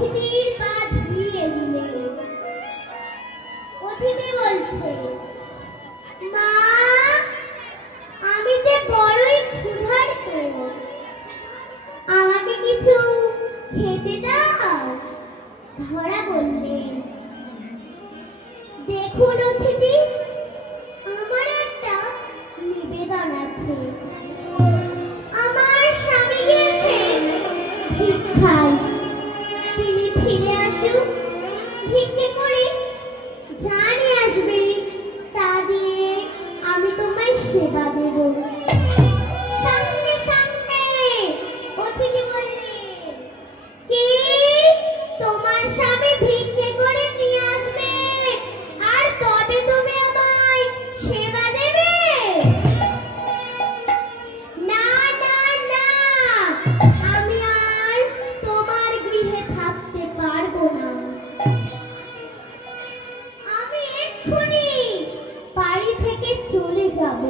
অতিথির পা ধুইয়ে দিলেন। অতিথি বলছে, মা, আমি যে বড়ই ক্ষুধার্ত, আমাকে কিছু খেতে দাও। ধরা বললেন, দেখুন অতিথি, আমার একটা নিবেদন আছে। আমার স্বামী গিয়েছেন ভিক্ষায়, তিনি ফিরে আসুক, ভিক্ষে করে যা নিয়ে আসবে তা দিয়ে আমি তোমায় সেবা দেব। সঙ্গে সঙ্গে অতিথি বললেন, কি, তোমার স্বামী ভিক্ষে করে নিয়ে আসবে আর তবে তুমি আমায় সেবা দেবে? না না না, আমি আর তোমার গৃহে থাকতে পারবো না। আমি এক্ষুনি বাড়ি থেকে চলে যাব।